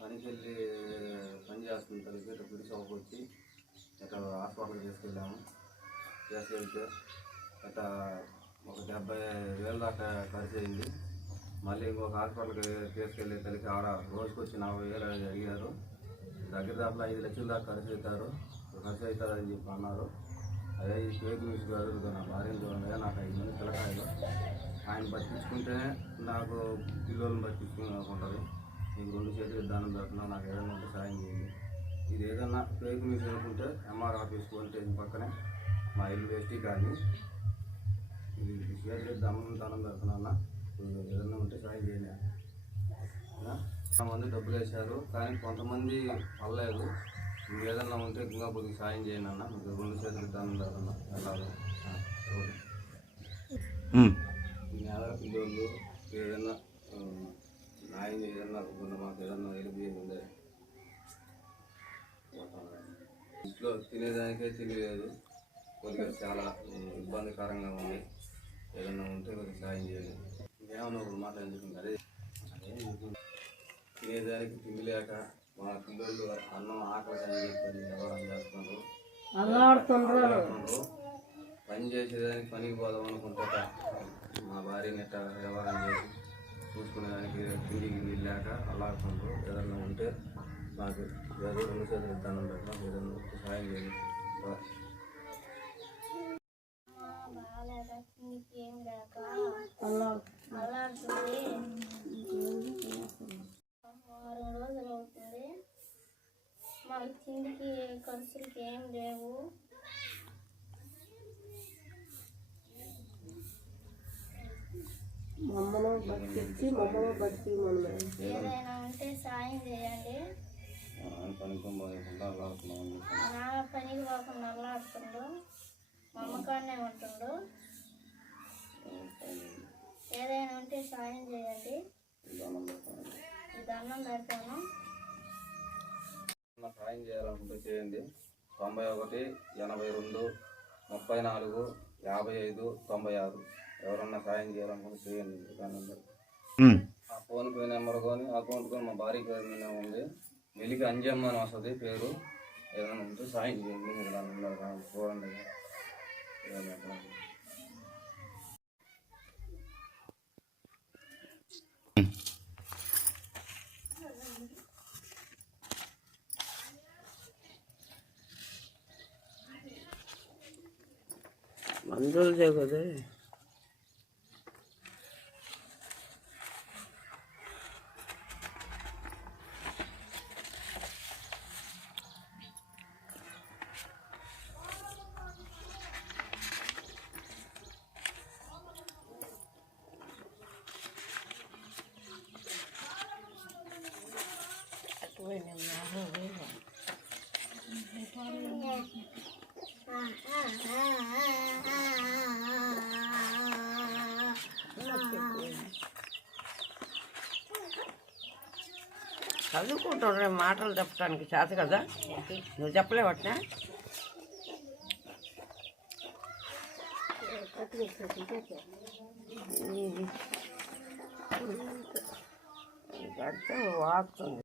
పనికి వెళ్ళి పని చేస్తుంది తల్లికి ఇట్లా పిడి షాప్కి వచ్చి ఇట్లా హాస్పిటల్కి తీసుకెళ్ళాము. తీసుకెళ్తే ఇట్లా ఒక డెబ్బై వేల దాకా ఖర్చు అయింది. మళ్ళీ ఇంకొక హాస్పిటల్కి తీసుకెళ్ళి తల్లికి ఆడ రోజుకి వచ్చి నలభై వేలు అడిగారు. దగ్గర దాకా ఐదు లక్షల దాకా ఖర్చు అవుతారు. ఖర్చు అవుతుందని చెప్పి అన్నారు. అదే ఈ ఫేక్ న్యూస్ గారు నా భార్యను చూడండి నాకు ఐదు మంది పిల్లకాయలు. ఆయన పట్టించుకుంటేనే నాకు పిల్లలను పట్టించుకుంటుంది మీకు రెండు చేతులు దానం పెడుతున్నా నాకు ఏదైనా ఉంటే సాయం చేయండి. ఇది ఏదన్నా ఫేక్ న్యూస్ అనుకుంటే ఎంఆర్ ఆఫీస్ కొంటే పక్కనే మా ఇల్లు వేస్టీ కానీ ఇది చేతులు దానం దానం పెడుతున్నా ఏదైనా ఉంటే సాయం చేయండి కొంతమంది డబ్బులు వేశారు కానీ కొంతమంది పర్లేదు మీకు ఏదన్నా ఉంటే ఇంకా కొద్దిగా సాయం చేయండి అన్న. మీకు రెండు చేతులు దానం పెడుతున్నా. ఎలాగో? పిల్లలు ఏదన్నా ఆ, న్యాయం ఏదన్నా కొంత మాకు ఏదన్నా హెల్ప్ చేయండి ఇంట్లో తినేదానికే తినలేదు కొద్దిగా చాలా ఇబ్బందికరంగా ఉంది. ఏదన్నా ఉంటే కొద్దిగా సాయం చేయండి. ఏమన్నా ఒక మాట ఎందుకు అదే. తినేదానికి తినలేక మా పిల్లలు అన్నం ఆకలి అని చెప్పి ఎవరు చేస్తున్నారు. పని చేసేదానికి పనికి పోదాం అనుకుంటా మా భార్యని ఎట్లా వ్యవహారం చేసి చూసుకునేదానికి తిండికి వెళ్ళాక అలా అల్లాడుతుండ్రు ఏదన్నా ఉంటే నాకు ఏదో రెండు చేతులు ఇద్దాను పెట్టడం ఏదన్నా సహాయం చేయండి. వారం రోజులు అవుతుంది మాకు తిండికి ఖర్చులకి ఏం లేవు మమ్మల్ని బతికించి మమ్మల్ని బతికి మనమే ఏదైనా ఉంటే సాయం చేయండి. పనికి పోకుండా అల్లాడుతున్నాం మా నాన్న పనికి పోకుండా అల్లాడుతుండు. మా అమ్మకాడనే ఉంటుండు. ఏదైనా ఉంటే సాయం చేయండి. దండం పెడతాను సాయం చేయాలనుకుంటే చేయండి. తొంభై ఒకటి ఎనభై రెండు ముప్పై నాలుగు యాభై ఐదు తొంభై ఆరు. ఎవరన్నా సాయం చేయాలనుకుంటే చేయండి. దాని ఆ ఫోన్ పే నెంబర్ కొని అకౌంట్ కొని మా భార్య పేరు మీద ఉంది. వెలికి అంజమ్మ అని వస్తుంది పేరు. ఏదైనా ఉంటే సాయం చేయండి మీరు దాని మీద రా- చూడండి. మందులు జగదే చదువుకుంటుండ్రే మాటలు చెప్పడానికి చేత కదా నువ్వు చెప్పలేవట్నా అర్థం వాడుతుంది